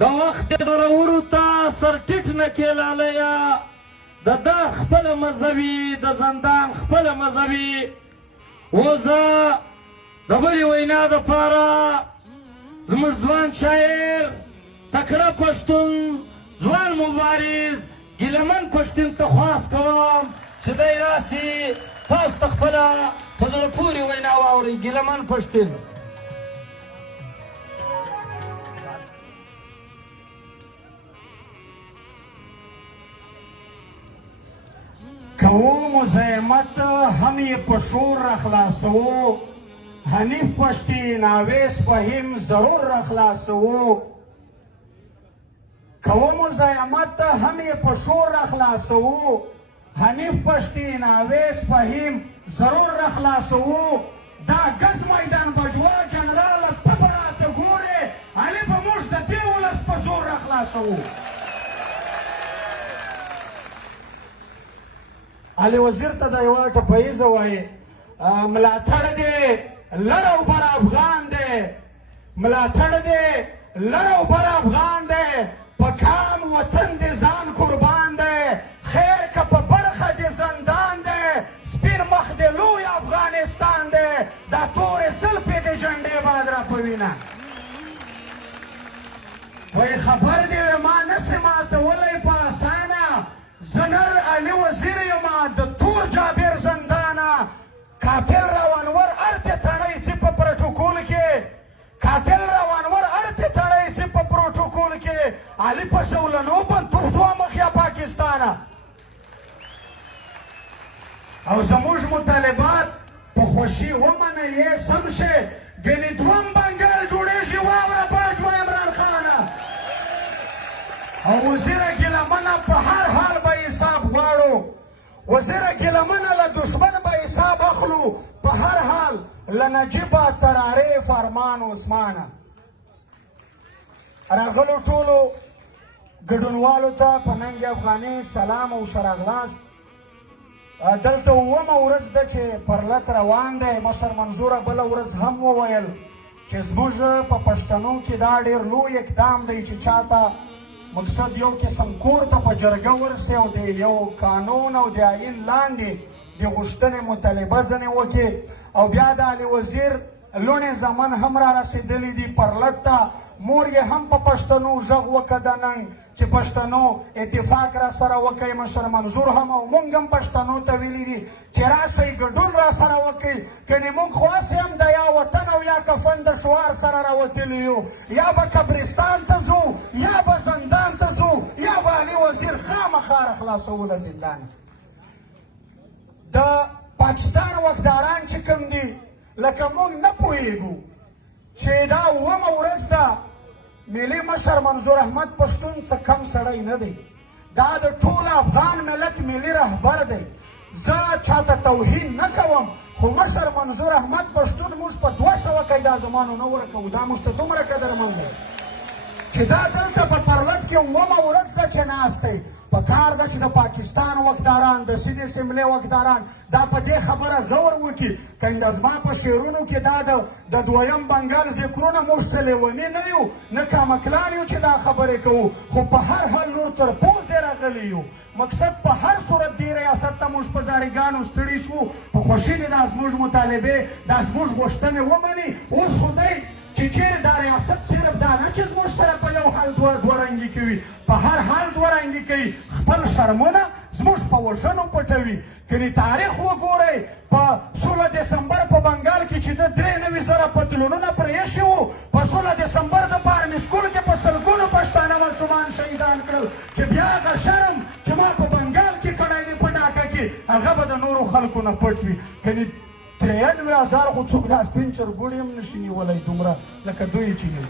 د وخت زورورو ته سر ټیټ نه کېلالیه د دا خپله مزه وي د زندان خپله مزه وي. اوس زه د بلې وینا دپاره زموږ ځوان شاعر تکړه پښتون ځوان مبارز ګیلمن پښتون ته خواست کوم چې دی راسي تاسو ته خپله په زړه پورې وینا واورئ. ګیلمن پښتون کوو مزاحمت هم یې په شور راخلاصوو، حنیف پښتین اویس فهیم ضرور راخلاصوو. کوو مزاحمت هم یې په شور راخلاصوو، حنیف پښتین اویس فهیم ضرور راخلاصوو. دا ګز میدان بجوا جنراله ته به راته ګورې، علي به موږ د دې ولس په زور راخلاصوو. علي وزیر ته د یوه ټپیزه وایي ملاتړ دې لر او بر افغان دی، ملاتړ دې لر او بر افغان دی، په کام وطن دې ځان قربان دی، خیر که په برخه دې زندان دی، سپین مخ دې لوی افغانستان دی، دا تورې زلفې دې جنډې باید را په وینه. وایي خبر دې ما نسې ماتولی په اسانه، زه نر علي وزیر یم د تور جابر زندانه. قاتل روانور ارتې تړی چې په پروټوکول کې، قاتل روانور ارتې تړی چې په پروټوکول کې، علي په شولنو بندوق دوه مخیا پاکستانه. او زموږ مطالبات په خوښي ومنئ سم شي، ګنې دوم بنګال جوړېږي واوره باجوه عمران خانه. او وزیره ګیلمنه په هر حال به حساب غواړو، وزیره ګیلمنه له دشمن به حساب اخلو، په هر حال له نجیبه ترارې فرمان عثمانه. راغلو ټولو ګډونوالو ته په ننګ افغاني سلام او ښه راغلاست. دلته اوومه ورځ ده چې پرلت روان دی. مشر منظوره بله ورځ هم وویل چې زموږ په پښتنو کې دا ډېر لوی اقدام دی چې چاته مقصد یو قسم کور ته په جرګه ورسي او د یو قانون او د آیین لاندې د غوښتنې مطالبه ځنې وکړي. او بیا د علي وزیر لوڼې زمن هم را رسېدلي دي پرلت ته. مور یې هم په پښتنو غږ وکړه د ننګ چې پښتنو اتفاق را سره وکړئ. مشر منظور هم او موږ هم پښتنو ته ویلي دي چې راسئ ګډون را سره وکړئ، کنې موږ خو هسې هم د یا وطن او یا کفن د شعار سره راوتلي یو، یا به قبرستان ته ځو یا به زندان ته ځو یا به علي وزیر خامخا را خلاصوو له زندانه. د پاکستان واکداران چې کوم دي لکه موږ نه پوهېږو چې دا اوومه ورځ ده. ملي مشر منظور احمد پښتون څه کم سړی نه دی، دا د ټول افغان ملت ملي رهبر دی. زه چاته توهین نه کوم، خو مشر منظور احمد پښتون موږ په 200 قیدا زمانو نه ورکوو. دا موږ ته دومره قدرمن دی چې دا دلته په پرلت کې اوومه ورځ ده چې ناست دی. په کار ده چې د پاکستان واکداران، د سید اسمبلې واکداران دا په دې خبره غور وکړي. کنده زما په شعرونو کې دا د دویم بنګال ذکرونه موږ څه لیوني نه یو، نه کامکلان یو چې دا خبرې کوو، خو په هر حال نور تر پوزې راغلي یو. مقصد په هر صورت دې ریاست ته موږ په زاریګانو ستړي شو، په خوښي دې دا زموږ مطالبې دا زموږ غوښتنې ومني. اوس خو دی چې چیرې دا ریاست صرف دا نه چې زموږ سره په یو حال دوه رنګي کوي، په هر حال دوه رنګي کوي، خپل شرمونه زموږ په وژنو پټوي. کنې تاریخ وګورئ، په 16 دسمبر په بنګال کې چې د 93,000 پتلونونه پرې ایښي وو، په 16 دسمبر د بارمي سکول کې په سلګونو پښتانه ماشومان شهیدان کړل. چې بیا هغه شرم چې ما په بنګال کې کړی دی په ډاکه کې، هغه به د نورو خلکو نه پټ وي. کنې 93,000 خو څوک دا سپین چرګوړي هم نشي نیولی دومره لکه دوی چې دي.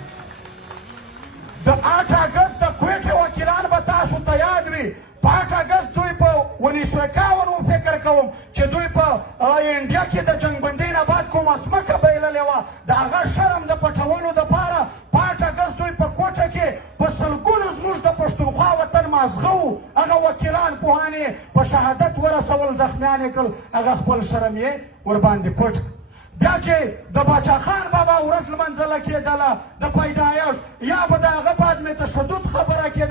د 8 اګست د کویټې وکیلان به تاسو ته یاد وي. په 8 اګست دوی په 1951 فکر کوم چې دوی په انډیا کې د جنګبندۍ نه بعد کومه ځمکه بایللې وه، د هغه شرم د پټولو دپاره په 8 اګست دوی په کوټه کې په سلګونو زموږ د پښتونخوا وطن مازغه وو. هغه وکیلان پوهان یې په شهادت ورسول، زخمیان یې کړل، هغه خپل شرم یې ورباندې پټ. بیا چې د باچا خان بابا ورځ لمانځله کېدله د پیدایښت، یا به د هغه بعد مې ته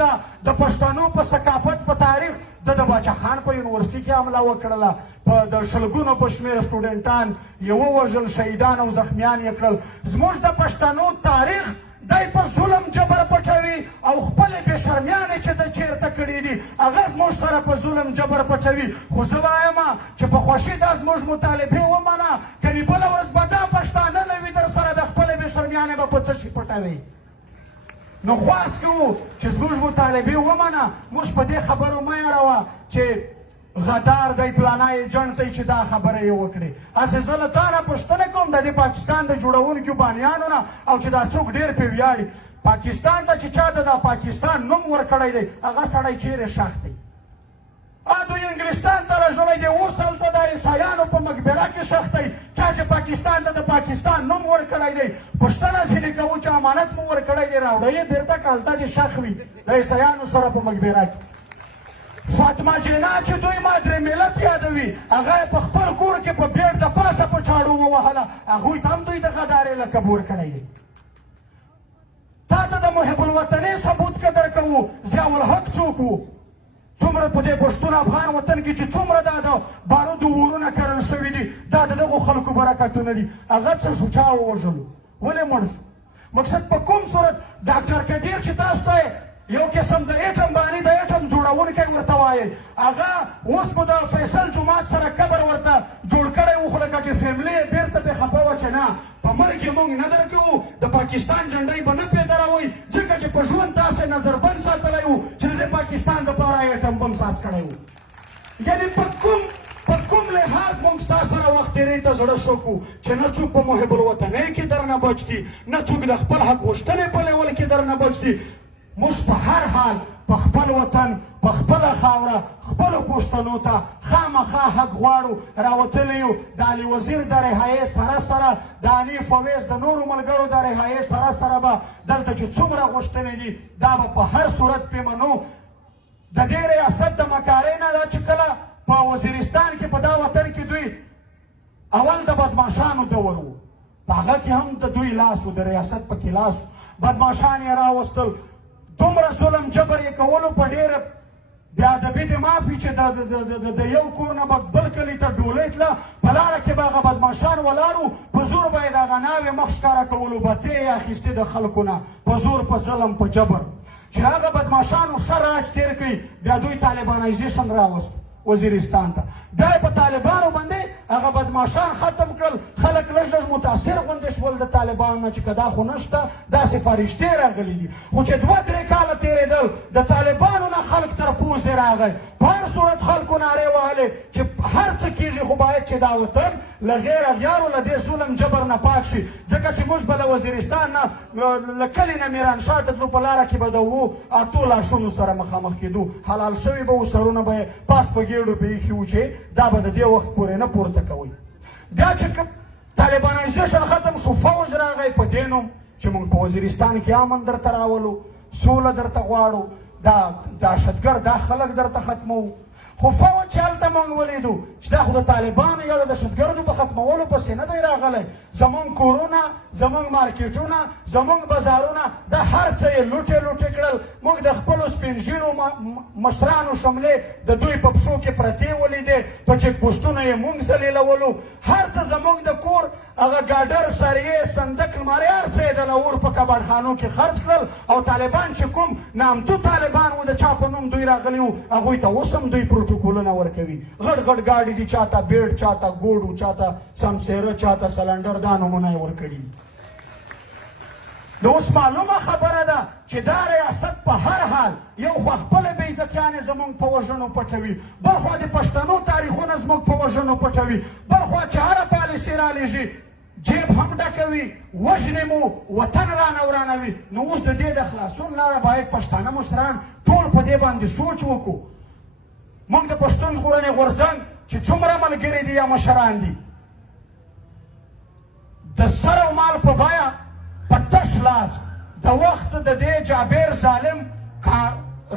ده د پښتنو په ثقافت په تاریخ د باچا خان په یونیورسټي کې حمله وکړله په د شلګونو په شمېر سټوډنټان یې ووژل شهیدان او زخمیان یې کړل زموږ د پښتنو تاریخ دی په ظلم جبر پټوي او خپلې بې شرمیانې چې د چېرته کړي دي هغه زموږ سره په ظلم جبر پټوي خو زه وایم چې په خوښي دا زموږ مطالبې ومنه کنې بله ورځ به دا پښتانه نه وي در سره د خپلې بې شرمیانې به په څه شي پټوي نو خواست کوو چې زموږ مطالبې ومنه موږ په دې خبرو مه یاروه چې غدار دی پلانا ایجنټ دی چې دا خبره یې وکړي هسې زه له تا نه پوښتنه کوم د دې پاکستان د جوړونکو بانیانو نه او چې دا څوک ډېر پرې ویاړي پاکستان ته چې چا د پاکستان نوم ورکړی دی هغه سړی چیرې ښخ دی دوی انګلستان ته لږلی دی اوس هلته د عیسایانو په مقبره کې ښخ دی چا چې پاکستان ته د پاکستان نوم ورکړی دی پوښتنه ځینې کوو چې امانت مو ورکړی دی راوړه یې بېرته که هلته دې ښخ وي د عیسایانو سره په مقبره کې فاطمه جینا چې دوی مادر ملت یادوي هغه یې په خپل کور کې په بیړ د پاسه په چاړو ووهله هغوی ته هم دوی د غدارې لقب ورکړی دی تا ته د محب الوطنۍ ثبوت که درکوو ضیاءالحق څوک و څومره په دې پښتون افغان وطن کې چې څومره دا د بارودو ورونه کرل شوي دي دا د دغو خلکو برکتونه دي هغه څه شو چا ووژلو ولې مړ شو مقصد په کوم صورت ډاکټر کدیر چې تاسو ته یو قسم د ایټم باندې د ایټم جوړونکی ورته وایي هغه اوس به د فیصل جومات سره قبر ورته جوړ کړی و خو لکه چې فیملي یې بېرته پرې خفه وه چې نه په مرګ یې موږ نه درکوو د پاکستان جنډۍ به نه پرې دروئ ځکه چې په ژوند تاسې نظربند ساتلی و چې د پاکستان دپاره ایټم بم ساز کړی و یعنې په کوم لحاظ موږ ستا سره وخت تېرۍ ته زړه شوق و چې نه څوک په محب الوطنۍ کې درنه بچ دي نه څوک د خپل حق غوښتنې په لیول کې درنه بچ دي موږ په هر حال په خپل وطن په خپله خاوره خپلو پښتنو ته خامخا حق غواړو راوتلی یو د علي وزیر د رهایۍ سره سره د حنیف فویض د نورو ملګرو د رهایۍ سره سره به دلته چې څومره غوښتنې دي دا به په هر صورت پې منو د دې ریاست د مکارۍ نه دا چې کله په وزیرستان کې په دا وطن کې دوی اول د بدماشانو دور و په هغه کې هم د دوی لاس و د ریاست پکې لاس و بدماشان یې راوستل دومره ظلم جبر یې کولو په ډېره بېادبي دې معافي چې د یو کور نه به بل کلي ته ډولۍ تله په لاره کې به هغه بدماشان ولاړ وو په زور به یې د هغه ناوې مخ ښکاره کولو بتې یې اخیستې د خلکو نه په زور په ظلم په جبر چې هغه بدماشانو ښه راج تېر کړي بیا دوی طالبانایزیشن راوست وزیرستان ته بیا یې په طالبانو باندې هغه بدماشان ختم کړل خلک لږ لږ متاثر غوندې شول د طالبانو نه چې که دا خو نشته داسې فرشتې راغلي دي خو چې 2-3 کاله تېرېدل د طالبانو نه خلک تر پوزې راغی په هر صورت خلکو نارې وهلې چې هر څه کېږي خو باید چې دا وطن له غیر اغیارو له دې ظلم جبر نه پاک شي ځکه چې موږ به له وزیرستان نه له کلي نه میرانشاه ته تلو په لاره کې به د 8 لاشونو سره مخامخ کېدو حلال شوي به و سرونه به یې پاس په ګېډو پې ایښي وو چې دا به د دې وخت پورې نه پورته کوئ بیا چې طالبانایزیشن ختم شو فوج راغی په دې نوم چې موږ په وزیرستان کې امن درته راولو سوله درته غواړو دا دهشتګرد دا خلک درته ختموو خو فوج چې هلته موږ ولیدو چې دا خو د طالبانو یا د دهشتګردو په ختمولو پسې نه دی راغلی زموږ کورونه زموږ مارکیټونه زموږ بازارونه دا هر څه یې لوټې کړل موږ د خپلو سپین ږیرو مشرانو شملې د دوی په پښو کې پرتې ولیدې په چیک پوسټونو یې موږ ذلیلولو هر څه زموږ د کور هغه ګاډر سریې صندق لمارې هر څه یې د لاهور په کباړخانو کې خرڅ کړل او طالبان چې کوم نامتو طالبان و د چا په نوم دوی راغلي وو هغوی ته اوس هم دوی پروټوکولونه ورکوي غټ غټ ګاډي دي چاته بیډ چاته ګوډو چاته سمسیره چاته سلنډر دا نومونه یې ورکړي نو اوس معلومه خبره ده چې دا ریاست په هر حال یو خوا خپله بېعزتیانې زموږ په وژنو پټوي بل خوا د پښتنو تاریخونه زموږ په وژنو پټوي بل خوا چې هره پالیسي رالیږي جیب هم ډکوي وژنې مو وطن رانه ورانوي نو اوس د دې د خلاصون لاره باید پښتانه مشران ټول په دې باندې سوچ وکړو موږ د پښتون ژغورنې غورځنګ چې څومره ملګري دي یا مشران دي د سر او مال په بیه په تش لاس د وخت د دې جابر ظالم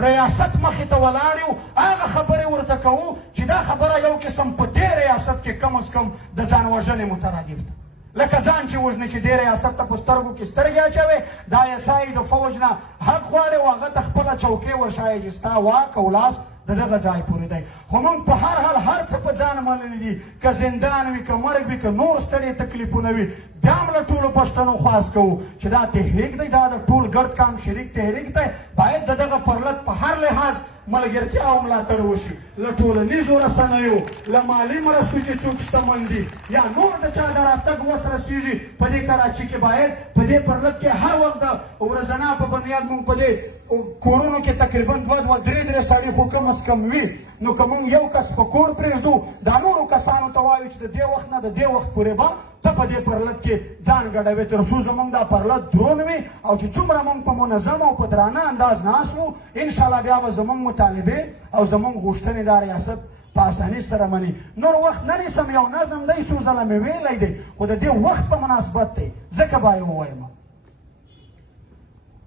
ریاست مخې ته ولاړ یو هغه خبرې ورته کوو چې دا خبره یو قسم په دې ریاست کې کم از کم د ځان وژنې مترادف ده لکه ځان چې وژني چې دې ریاست ته په سترګو کې سترګې اچوي دا ایسایي د فوج نه حق غواړي او هغه ته خپله چوکۍ ورښایي چې ستا واک او لاس د دغه ځای پورې دی خو موږ په هر حال هر څه په ځان منلي دي که زندان وي که مرګ وي که نور ستړي تکلیفونه وي بیا هم له ټولو پښتنو خواست کوو چې دا تحریک دی دا د ټول ګډ کام شریک تحریک دی باید د دغه پرلط په هر لحاظ ملګرتیا او ملاتړ وشي له ټولنیزو رسنیو له مالي مرستو چې څوک شتمن دي یا نور د چا د راتګ وس رسېږي په دې کراچي کې باید په دې پرلط کې هر وخت د ورځنا په بنیاد موږ په دې کورونو کې تقریبا 2-3 سړي خو کم از کم وي نو که موږ یو کس په کور پرېږدو دا نورو کسانو ته وایو چې د دې وخت نه د دې وخت پورې به ته په دې پرلط کې ځان ګډوې تر څو زموږ دا پرلط درون وي او چې څومره موږ په منظم او په درانه انداز ناست وو انشاءالله بیا به زموږ مطالبې او زموږ غوښتنې دا ریاست په اسانۍ سره مني نور وخت نه نیسم یو نظم دی څو ځله مې ویلی دی خو د دې وخت په مناسبت دی ځکه باید ووایم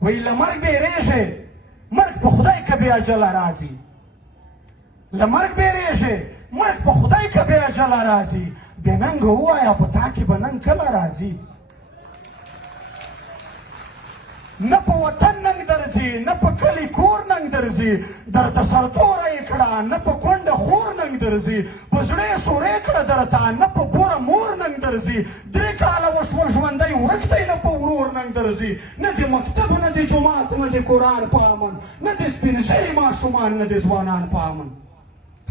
وی له مرګ بیریږي مرګ په خدای که بې اجله راځي له مرګ بیریږي مرګ په خدای که بې اجله راځي بې ننګه ووایه په تا کې به ننګ کله راځي نه په وطن ننګ درځي نه په کلي کور ننګ درځي درته سرتوره یې کړه نه په کونډه خور ننګ درځي په زړه یې سورې کړه درته نه په بوره مور ننګ درځي 3 کاله وشول ژوندی ورک دی نه په ورور ننګ درځي نه د مکتب نه د جومات نه د قرآن په امن نه د سپین ږیري ماشومان نه د ځوانان په امن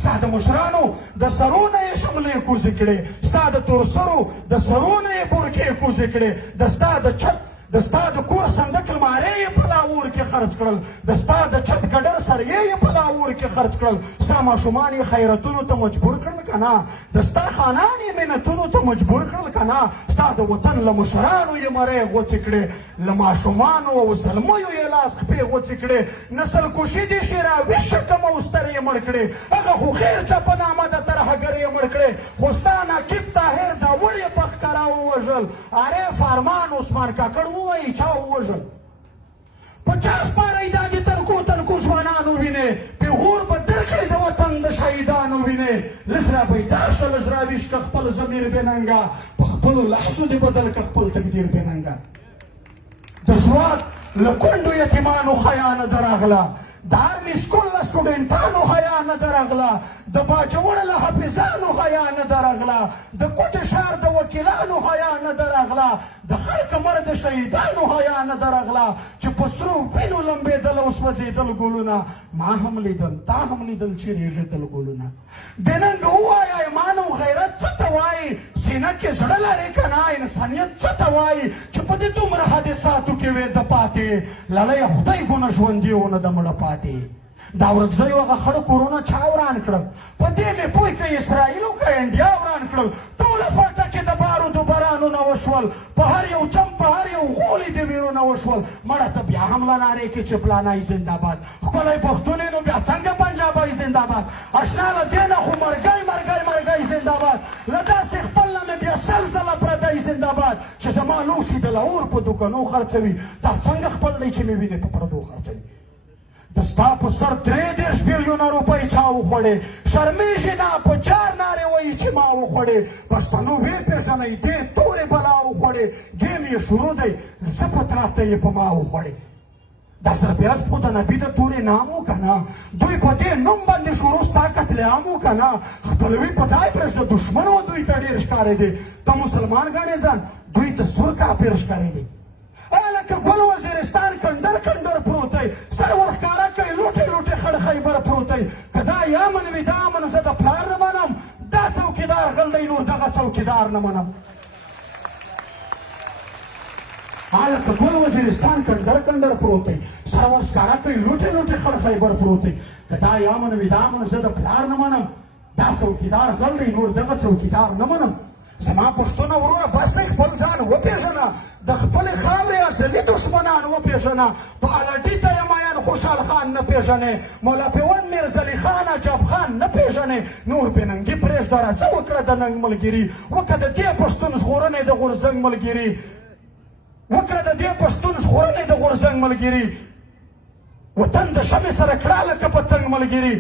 ستا د مشرانو د سرونه یې شملې کوزې کړې ستا د تورسرو د سرونه یې بورکې کوزې کړې د ستا د چت د ستا د کور صندق المارۍ یې په لاور کې خرڅ کړل د ستا د چت ګډر سریې یې په لاور کې خرڅ کړل ستا ماشومان یې خیرتونو ته مجبور کړل که نه د ستا خانان یې منتونو ته مجبور کړل که نه ستا د وطن له مشرانو یې مرۍ غوڅې کړې له ماشومانو او زلمیو یې لاس خپې غوڅې کړې نسل کشي دې شراوي شکم او ستر یې مړ کړې هغه خو خیر چپه نامه د ترهګر یې مړ کړې خو ستا نقیب طاهر دا وړ یې په ښکاره ووژل عارف ارمان عثمان کاکړ وایي چا ووژل 50 پاره دا د تنکو تنکو ځوانانو وینې پیغور به درکړې د وطن د شهیدانو وینې لږ را بیدار شه لږ را ویښ که خپل ضمیر بېننګه په خپلو لحظو دې بدل که خپل تقدیر بېننګه د سوات له کونډو یتیمانو حیا نه درغله د آرمي سکول له سټوډنټانو حیا نه درغله د باجوړ له حافظانو حیا نه درغله د کوټې ښار د وکیلانو حیا نه درغله د خړ کمر د شهیدانو حیا نه درغله چې په سرو وینو لمبېدل او سوځېدل ګلونه ما هم لیدل تا هم لیدل چې رېږېدل ګلونه بېننګه ووایه ایمان او غیرت څه ته وایي سینه کې زړه لرې که نه انسانیت څه ته وایي چې په دې دومره حادثاتو کې وې د پاتې لالیه خدای ګونه ژوندي ونه د مړه پاتې دا ورکزیو هغه خړ کورونه چا وران کړل په دې مې پوه که اسرائیل او که انډیا وران کړل ټوله فټه کې د بارودو بارانونه وشول په هر یو چم په هر یو غولي د ویرونه وشول مړه ته بیا هم له نارې کې چې پلانی زندهباد ښکلی پښتون نو بیا څنګه پنجابی زندهباد اشنا له دې نه خو مرګی مرګی مرګی زندهباد له داسې خپل نه مې بیا 100 ځله پردی زندهباد چې زما لوښي د لاور په دوکانو خرڅوي دا څنګه خپل دی چې مې وینې په پردو خرڅوي د ستا په سر 33 بیلیونه روپۍ چا وخوړې شرمېږي نه په 4 نارې وایي چې ما وخوړې پښتنو ویې پېژنئ دې تورې بلا وخوړې ګیم یې شروع دی زه په تراته یې په ما وخوړې دا سرپیاز خو د نبي د تورې نام و که نه دوی په دې نوم باندې شروع ستا قتلعام و که نه خپلوي په ځای پرېږده دښمن و دوی ته ډېر ښکارېدې ته مسلمان ګڼې ځان دوی ته سور کافر ښکارېدې لکه ګل وزیرستان کنډر کنډر پروت دی سر ورښکاره کوي لوټې لوټې خړ خیبر پروت دی که دا یامن وي دا امن زه د پلار نه منم دا څوکیدار غل دی نور دغه څوکیدار نه منم لکه ګل وزیرستان کنډر کنډر پروت دی سر ورښکاره کوي لوټې لوټې خړ خیبر پروت دی که دا یامن وي دا امن زه د پلار نه منم دا څوکیدار غل دی نور دغه څوکیدار نه منم زما پښتونه وروره بس دی خپل ځان وپېژنه د خپلې خاورې اصلي دښمنان وپېژنه په الډي ته یې مین خوشحال خان نه پېژنې مولا پیون میرزلي خان عجب خان نه پېژنې نور بېننګي پرېږده راځه وکړه د ننګ ملګري وکړه د دې پښتون ژغورنې د غورځنګ ملګري وکړه د دې پښتون ژغورنې د غورځنګ ملګري وطن د شمې سره کړه لکه پتنګ ملګري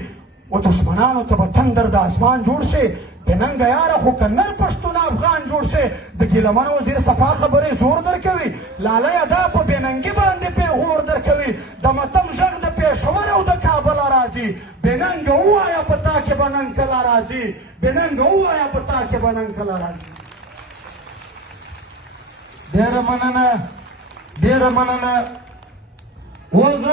و دښمنانو ته به تندر د اسمان جوړ شي بننګ یاره خو که نر پښتون افغان جوړ شي د ګیلمن وزیر صفا خبرې زور درکوي لالی دا په بېننګي باندې پیغور درکوي د متل غږ د پېښور او د کابل راځي بېننګ ووایه په تا کې به ننګ کله راځي بېننګ ووایه په تا کې به ننګ کله راځي ډېره مننه اوس